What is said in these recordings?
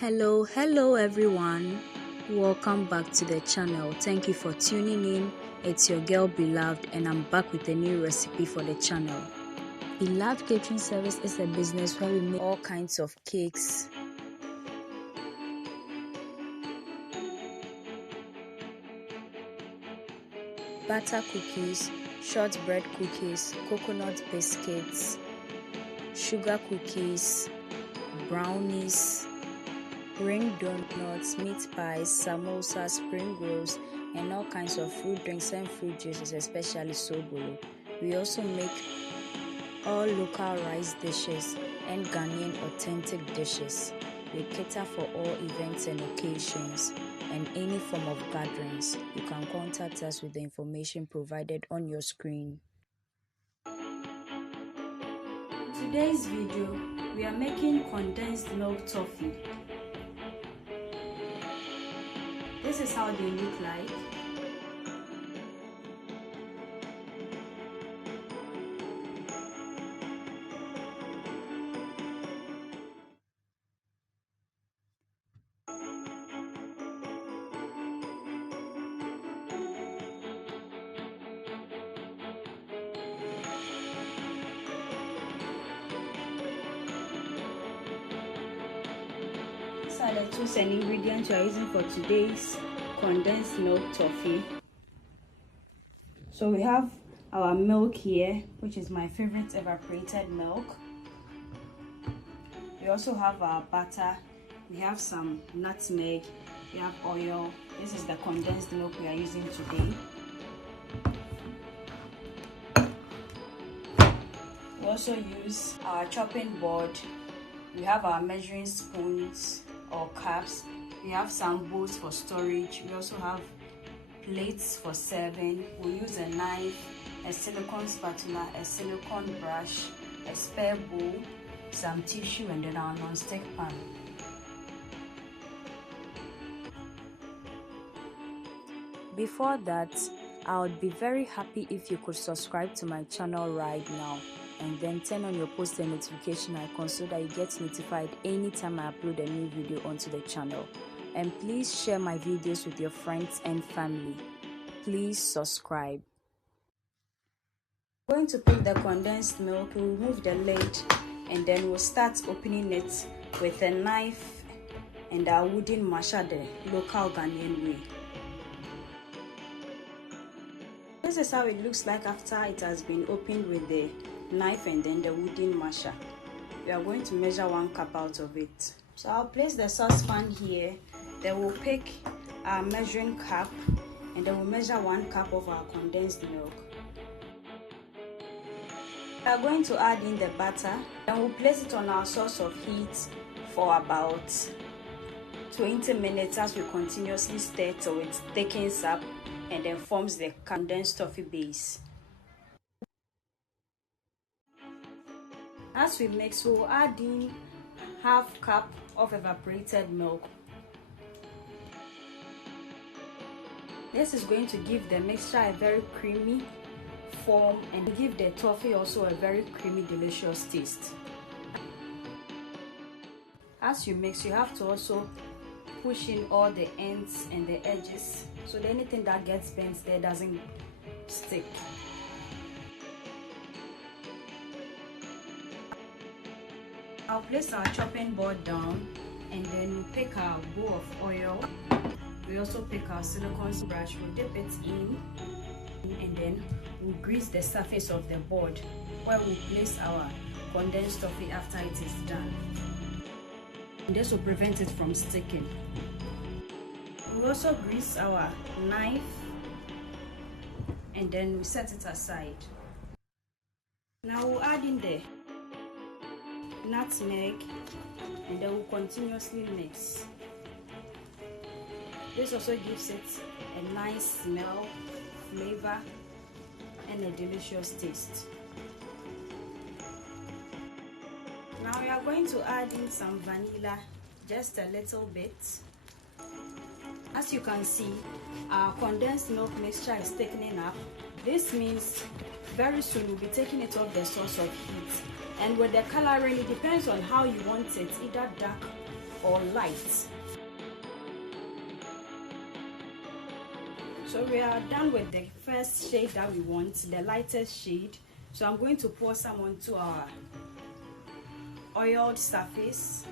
Hello everyone. Welcome back to the channel. Thank you for tuning in. It's your girl Beloved and I'm back with a new recipe for the channel. Beloved Catering Service is a business where we make all kinds of cakes, butter cookies, shortbread cookies, coconut biscuits, sugar cookies, brownies, ring donuts, meat pies, samosas, spring rolls, and all kinds of fruit drinks and fruit juices, especially sobolo. We also make all local rice dishes and Ghanaian authentic dishes. We cater for all events and occasions and any form of gatherings. You can contact us with the information provided on your screen. In today's video, we are making condensed milk toffee. This is how they look like. These are the tools and ingredients we are using for today's condensed milk toffee. So we have our milk here, which is my favorite evaporated milk. We also have our butter, we have some nutmeg, we have oil. This is the condensed milk we are using today. We also use our chopping board. We have our measuring spoons or cups. We have some bowls for storage. We also have plates for serving. We use a knife, a silicone spatula, a silicone brush, a spare bowl, some tissue, and then our non-stick pan. Before that, I would be very happy if you could subscribe to my channel right now and then turn on your post and notification icon so that you get notified anytime I upload a new video onto the channel. And please share my videos with your friends and family. Please subscribe. I'm going to pick the condensed milk, we'll remove the lid, and then we'll start opening it with a knife and a wooden masher, the local Ghanaian way. This is how it looks like after it has been opened with the knife and then the wooden masher. We are going to measure 1 cup out of it. So I'll place the saucepan here. Then we'll pick our measuring cup and then we'll measure 1 cup of our condensed milk. We are going to add in the butter. Then we'll place it on our source of heat for about 20 minutes as we continuously stir till it thickens up and then forms the condensed toffee base. As we mix, we'll add in half cup of evaporated milk. This is going to give the mixture a very creamy form and give the toffee also a very creamy, delicious taste. As you mix, you have to also push in all the ends and the edges so that anything that gets bent there doesn't stick. I'll place our chopping board down and then we pick our bowl of oil. We also pick our silicone brush, we'll dip it in and then we'll grease the surface of the board where we'll place our condensed toffee after it is done. And this will prevent it from sticking. We'll also grease our knife and then we set it aside. Now we'll add in the nutmeg and then we'll continuously mix. This also gives it a nice smell, flavor, and a delicious taste. Now we are going to add in some vanilla, just a little bit. As you can see, our condensed milk mixture is thickening up. This means very soon we'll be taking it off the source of heat. And with the coloring, it depends on how you want it, either dark or light. So we are done with the first shade that we want, the lightest shade. So I'm going to pour some onto our oiled surface.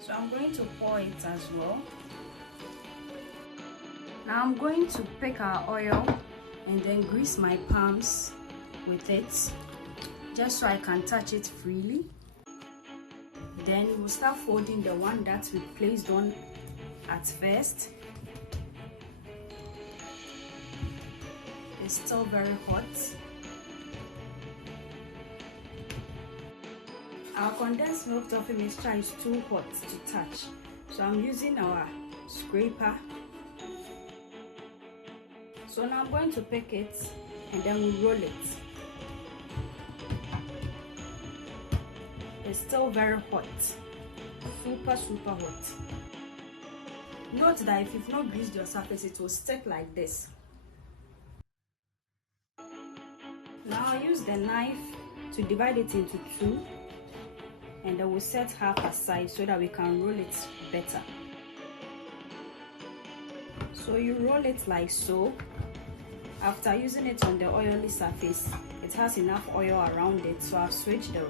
So I'm going to pour it as well. Now I'm going to pick our oil and then grease my palms with it, just so I can touch it freely. Then we'll start folding the one that we placed on at first. It's still very hot. Our condensed milk toffee mixture is too hot to touch, so I'm using our scraper. So now I'm going to pick it and then we roll it. It's still very hot, super hot. Note that if you've not greased your surface, it will stick like this. Now I'll use the knife to divide it into two, and then we'll set half aside so that we can roll it better. So you roll it like so. After using it on the oily surface, it has enough oil around it, so I've switched the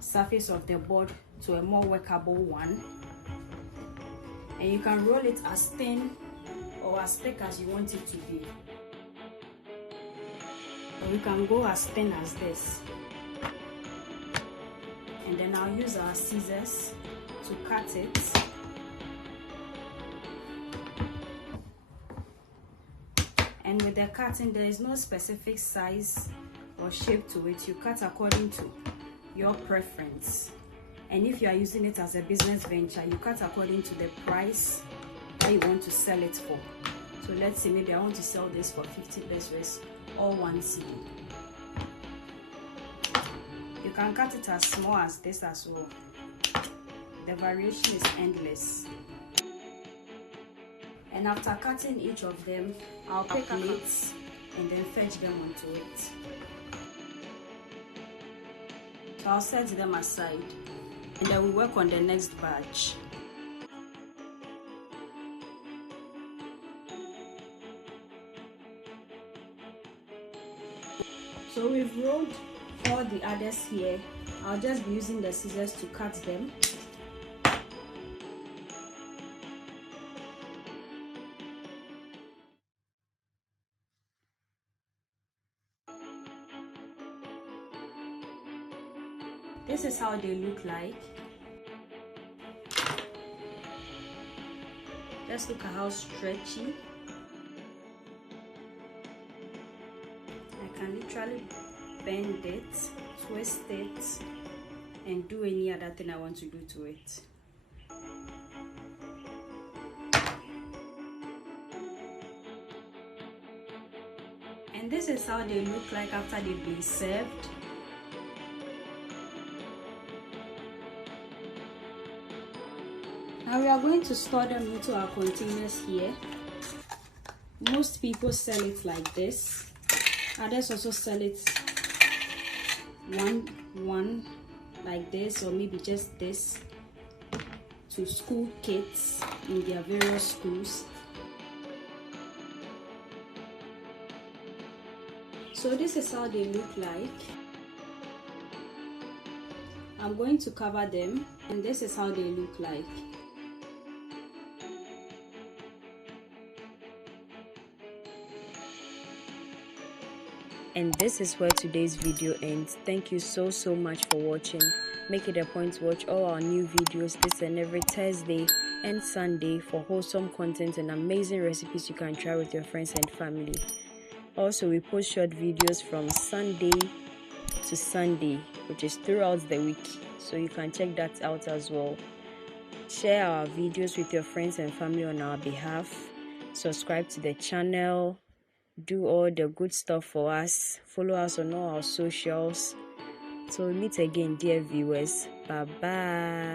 surface of the board to a more workable one. And you can roll it as thin or as thick as you want it to be. Or we can go as thin as this. And then I'll use our scissors to cut it. And with the cutting, there is no specific size or shape to it. You cut according to your preference. And if you are using it as a business venture, you cut according to the price that you want to sell it for. So let's say maybe I want to sell this for 50 pesos or 1 cedi. You can cut it as small as this as well. The variation is endless. And after cutting each of them, I'll pick plates and then fetch them onto it. So I'll set them aside and then we'll work on the next batch. So we've rolled all the others here. I'll just be using the scissors to cut them. This is how they look like. Just look at how stretchy. I can literally bend it, twist it, and do any other thing I want to do to it. And this is how they look like after they've been served. Now we are going to store them into our containers here. Most people sell it like this. Others also sell it one like this, or maybe just this, to school kids in their various schools. So this is how they look like. I'm going to cover them, and this is how they look like. And this is where today's video ends. Thank you so much for watching. Make it a point to watch all our new videos this and every Thursday and Sunday for wholesome content and amazing recipes you can try with your friends and family. Also, we post short videos from Sunday to Sunday, which is throughout the week, so you can check that out as well. Share our videos with your friends and family on our behalf. Subscribe to the channel. Do all the good stuff for us. Follow us on all our socials. So we meet again, dear viewers. Bye bye.